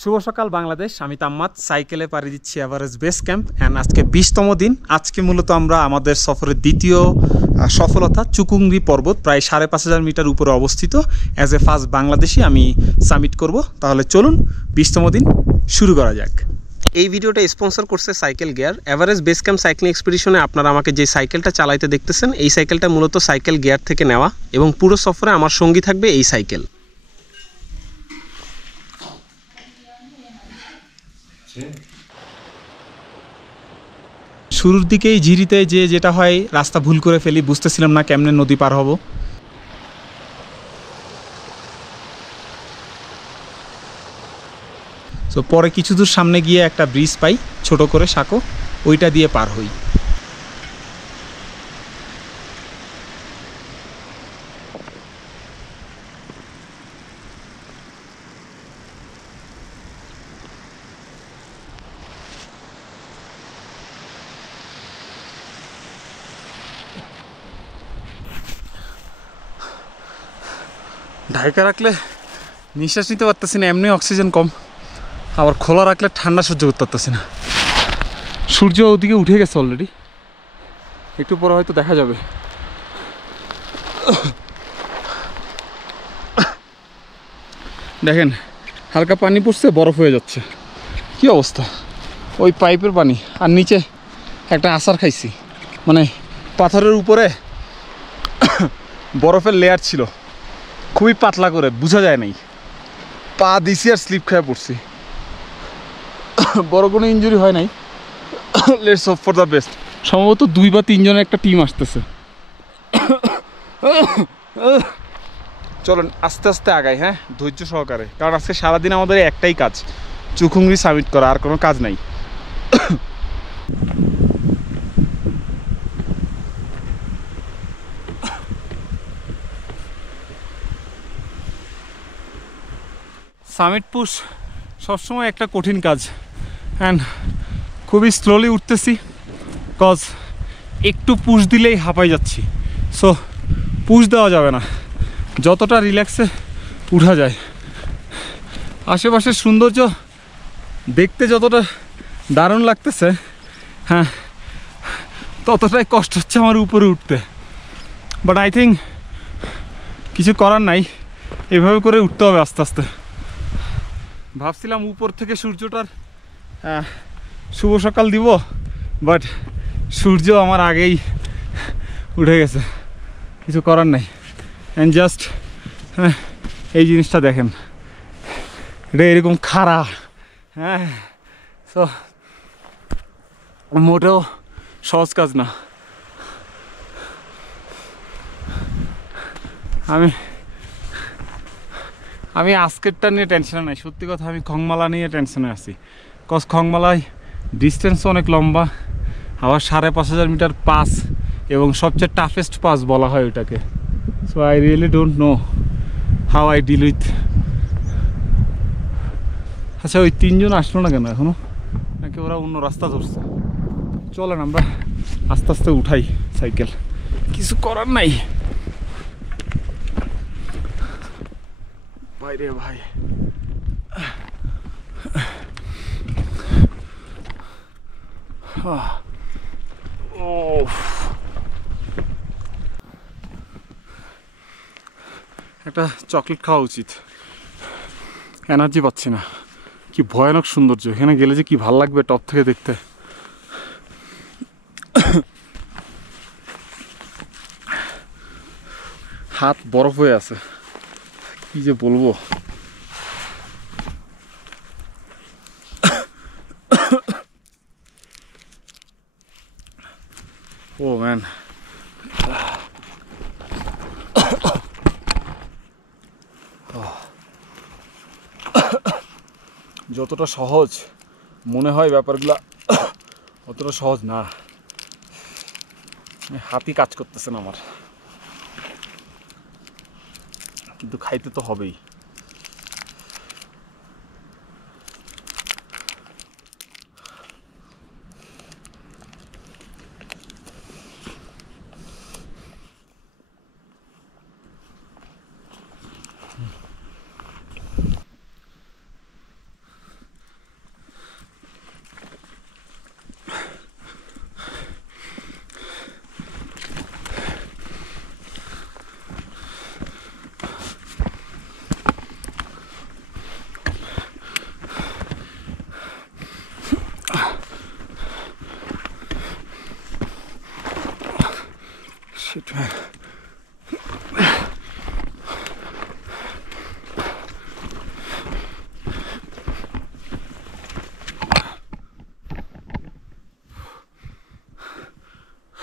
শুভ সকাল বাংলাদেশ। আমি তাম্মাদ সাইকেলে পাড়ি দিচ্ছি এভারেস্ট বেস ক্যাম্প অ্যান্ড আজকে 20তম দিন। আজকে মূলত আমরা আমাদের সফরের দ্বিতীয় সফলতা চুকুংরি পর্বত প্রায় 5,500 মিটার উপরে অবস্থিত অ্যাজ এ ফার্স্ট বাংলাদেশি আমি সামিট করব। তাহলে চলুন 20তম দিন শুরু করা যাক। এই ভিডিওটা স্পন্সর করছে cycle gear. Everest base camp cycling এক্সপিডিশনে আপনারা আমাকে যে সাইকেলটা চালাইতে দেখতেছেন এই সাইকেলটা মূলত সাইকেল গিয়ার থেকে নেওয়া এবং পুরো সফরে আমার সঙ্গী থাকবে এই সাইকেল। শুরুর দিকেই ঝিরিতে যেটা হয় রাস্তা ভুল করে ফেলি, বুঝতেছিলাম না কেমনে নদী পার হব। তো পরে কিছু দূর সামনে গিয়ে একটা ব্রিজ পাই ছোট করে সাঁকো, ওইটা দিয়ে পার হই। ঢাকা রাখলে নিঃশ্বাস নিতে পারতেছি না, এমনি অক্সিজেন কম, আবার খোলা রাখলে ঠান্ডা সহ্য করতে পারতেছি না। সূর্য ওদিকে উঠে গেছে অলরেডি, একটু পরে হয়তো দেখা যাবে। দেখেন হালকা পানি পড়ছে, বরফ হয়ে যাচ্ছে, কি অবস্থা। ওই পাইপের পানি, আর নিচে একটা আচার খাইছি, মানে পাথরের উপরে বরফের লেয়ার ছিল, খুবই পাতলা করে, বোঝা যায় নাই, পা দিছি আর স্লিপ খেয়ে পড়ছি। বড় কোনো ইনজুরি হয় নাই, let's hope for the best. সম্ভবত 2 বা 3 জনের একটা টিম আসতেছে। চলুন আস্তে আস্তে আগাই, হ্যাঁ, ধৈর্য সহকারে, কারণ আজকে সারাদিন আমাদের একটাই কাজ, চুকুংরি সামিট করা, আর কোনো কাজ নাই। সামিট পুশ সবসময় একটা কঠিন কাজ, অ্যান্ড খুবই স্লোলি উঠতেছি, কজ একটু পুশ দিলেই হাঁপাই যাচ্ছি। সো পুশ দেওয়া যাবে না, যতটা রিল্যাক্সে উঠা যায়। আশেপাশের সৌন্দর্য দেখতে যতটা দারুণ লাগতেছে, হ্যাঁ, ততটাই কষ্ট হচ্ছে আমার উপরে উঠতে। বাট আই থিঙ্ক কিছু করার নাই, এভাবে করে উঠতে হবে আস্তে আস্তে। ভাবছিলাম উপর থেকে সূর্যটার শুভ সকাল দিব, বাট সূর্য আমার আগেই উঠে গেছে, কিছু করার নাই। অ্যান্ড জাস্ট এই জিনিসটা দেখেন, এটা এরকম খাড়া, হ্যাঁ, সো মোটেও সহজ কাজ না। আমি আজকেরটা নিয়ে টেনশনে নাই, সত্যি কথা, আমি খংমালা নিয়ে টেনশনে আছি। কজ খংমালায় ডিস্টেন্স অনেক লম্বা, আবার 5,500 মিটার পাস, এবং সবচেয়ে টাফেস্ট পাস বলা হয় ওটাকে। So I really don't know how I deal with. আচ্ছা, ওই 3 জন আসলো না কেন এখনো, নাকি ওরা অন্য রাস্তা ধরছে? চলেন আমরা আস্তে আস্তে উঠাই সাইকেল, কিছু করার নাই। বাইরে ভাই, একটা চকলেট খাওয়া উচিত, এনার্জি পাচ্ছি না। কি ভয়ানক সৌন্দর্য, এখানে গেলে যে কি ভাল লাগবে টপ থেকে দেখতে। হাত বরফ হয়ে আছে, কি যে বলবো। ও ম্যান, যতটা সহজ মনে হয় ব্যাপারগুলো অতটা সহজ না। হাতই কাজ করতেছে না আমার, কিন্তু খাইতে তো হবেই।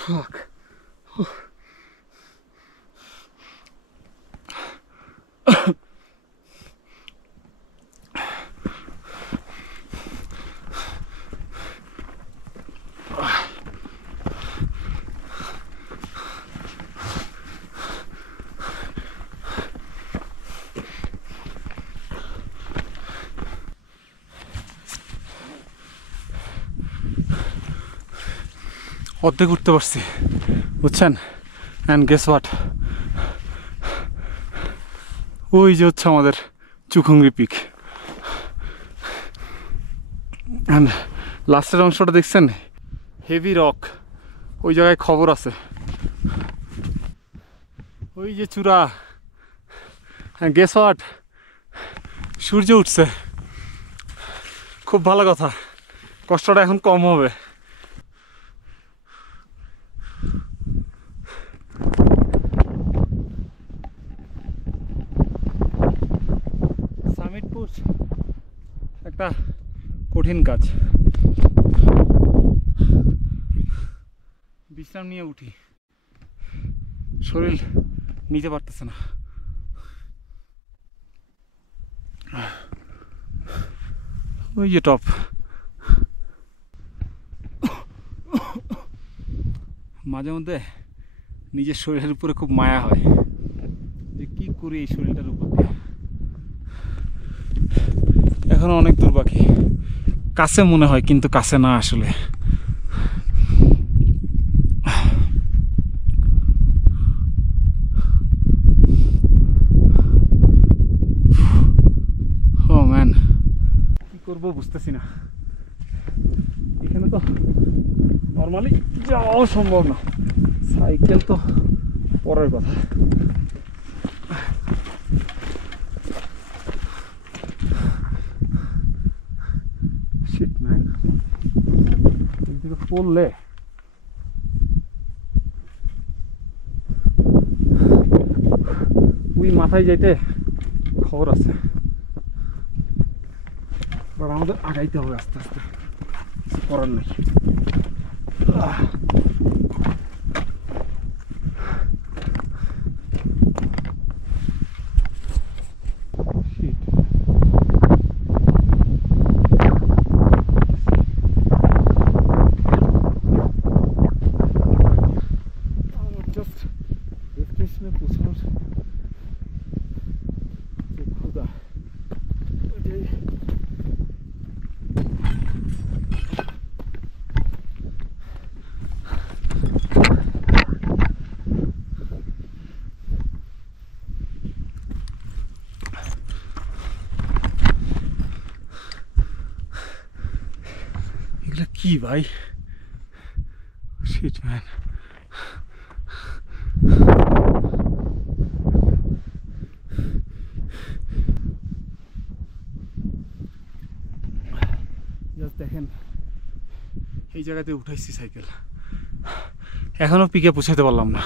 Fuck. অর্ধেক উঠতে পারছি বুঝছেন অ্যান্ড গেস হোয়াট ওই যে হচ্ছে আমাদের চুখুংরি পিক অ্যান্ড লাস্টের অংশটা দেখছেন হেভি রক ওই জায়গায় খবর আছে ওই যে চূড়া হ্যাঁ গেস হোয়াট সূর্য উঠছে খুব ভালো কথা কষ্টটা এখন কম হবে সামিট পুশ একটা কঠিন কাজ বিশ্রাম নিয়ে উঠি শরীর নিতে পারতেছে না ওই যে টপ মাঝে মধ্যে নিজের শরীরের উপরে খুব মায়া হয় যে কি করি এই শরীরটার উপর দিয়ে এখনো অনেক দূর বাকি কাছে মনে হয় কিন্তু কাছে না আসলে ও ম্যান কি করবো বুঝতেছি না এখানে তো নর্মালি যাওয়াও সম্ভব না সাইকেল তো পরের কথা শিট ম্যান এদিকে পড়লে ওই মাথায় যাইতে খবর আছে বাট আমাদের আগাইতে হবে আস্তে আস্তে কিছু করার নেই কি ভাই শিট ম্যান জাস্ট দেখেন এই জায়গাতে উঠাইছি সাইকেল এখনো পিকে পৌঁছাতে পারলাম না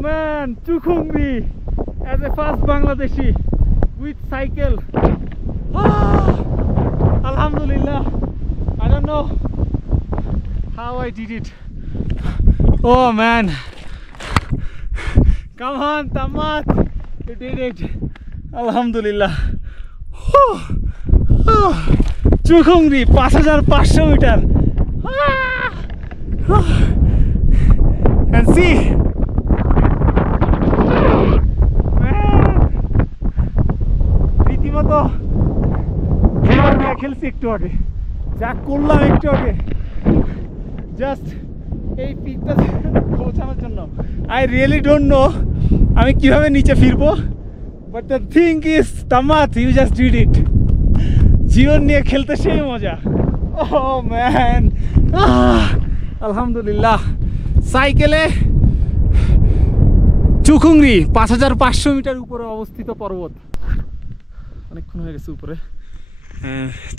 Man, Chukungri as a first Bangladeshi with cycle. Alhamdulillah. I don't know how I did it. Oh man. Come on, Tamat. You did it. Alhamdulillah. Chukungri 5500 meter. And see. রীতিমতো খেলছি একটু আগে যা করলাম একটু আগে জাস্ট এই পিকটা পৌঁছানোর জন্য। আই রিয়েলি ডোন্ট নো আমি কিভাবে নিচে ফিরবো, বাট দ্য থিং ইজ তামাত, ইউ জাস্ট ডিড ইট। জীবন নিয়ে খেলতে সেই মজা। ও ম্যান, আলহামদুলিল্লাহ। সাইকেলে চুখুংরি 5500 মিটার উপরে অবস্থিত পর্বত। অনেকক্ষণ হয়ে গেছে উপরে,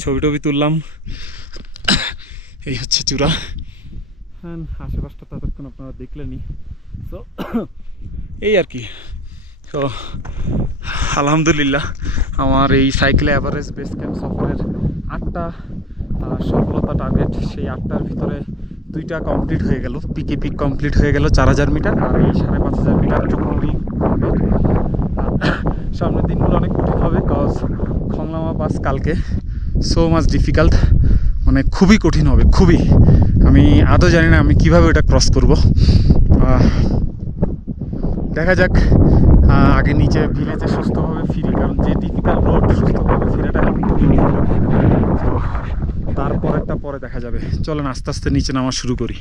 ছবি টবি তুললাম। এই হচ্ছে চূড়া। হ্যাঁ, আশেপাশটা ততক্ষণ আপনারা দেখলেনি। তো এই আর কি। তো আলহামদুলিল্লাহ আমার এই সাইকেলে অ্যাভারেজ বেস ক্যাম্প সফরের 8টা সফলতা টার্গেট, সেই 8টার ভিতরে 2টা কমপ্লিট হয়ে গেল। পিকে পিক কমপ্লিট হয়ে গেল 4000 মিটার, আর এই 5500 মিটার চুখুংরি কমপ্লিট। সামনের দিনগুলো অনেক কঠিন হবে, কজ খংলামা পাস কালকে সো মাচ ডিফিকাল্ট, মানে খুবই কঠিন হবে, খুবই। আমি আদৌ জানি না আমি কিভাবে ওটা ক্রস করব। দেখা যাক। আগে নিচে ভিলেজে সুস্থভাবে ফিরি, কারণ যে ডিফিকাল্ট রোড সুস্থভাবে ফিরেটা তো তারপরেরটা পরে দেখা যাবে। চলেন আস্তে আস্তে নিচে নামা শুরু করি।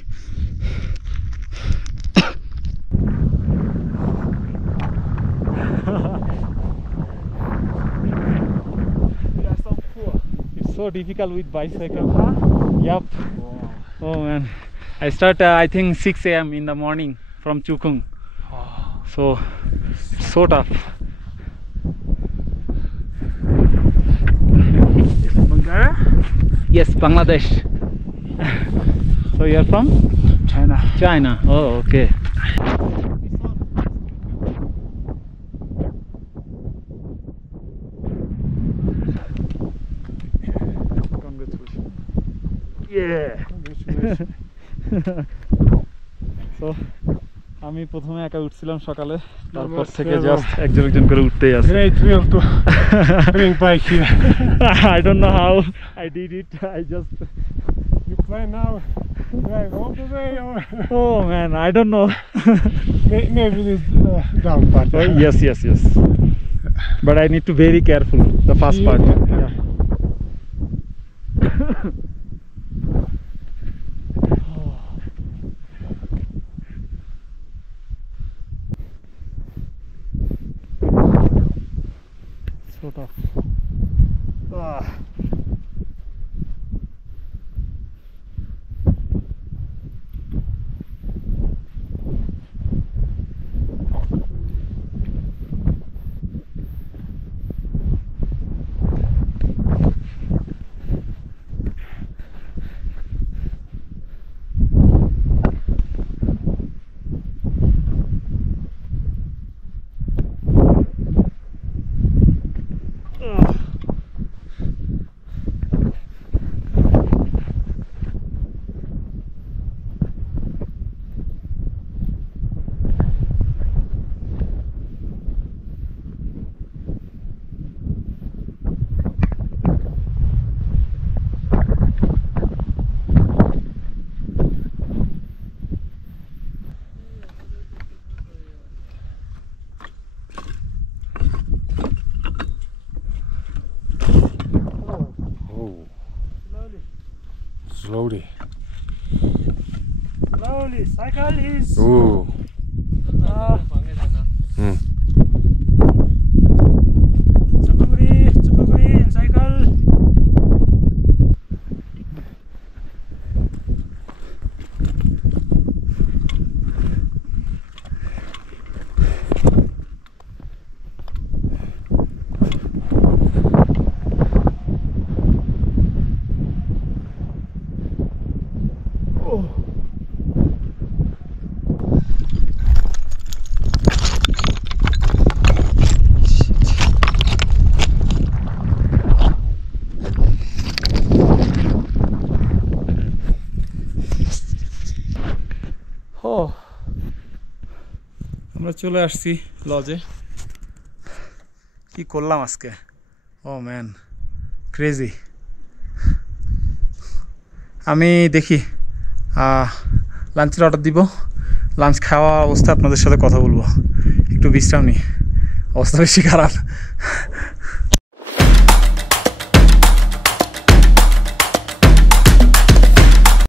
It's so difficult with bicycle. Yup. Oh man, I start I think 6 a.m. in the morning from Chukung. So it's so tough. Bulgaria? Yes, Bangladesh. So you are from China. China. Oh, okay. Congratulations. Yeah. So আমি প্রথমে একা উঠছিলাম সকালে, তারপর Almost থেকে never. Just একজন একজন করে উঠতেই আছে। Great thrill to bring bike here. I don't know how I did it. I just You plan now to drive all the way or oh man, I don't know. maybe this down part. Oh, yes, but I need to be very careful the first part. Yeah. So tough. Slowly. Slowly. Cycle is. Ooh. Chukungri, cycle. আমরা চলে আসছি লজে। কি করলাম আজকে, ও man crazy. আমি দেখি লাঞ্চের অর্ডার দিব, লাঞ্চ খাওয়া অবস্থা আপনাদের সাথে কথা বলবো। একটু বিশ্রাম নিই, অবস্থা বেশি খারাপ।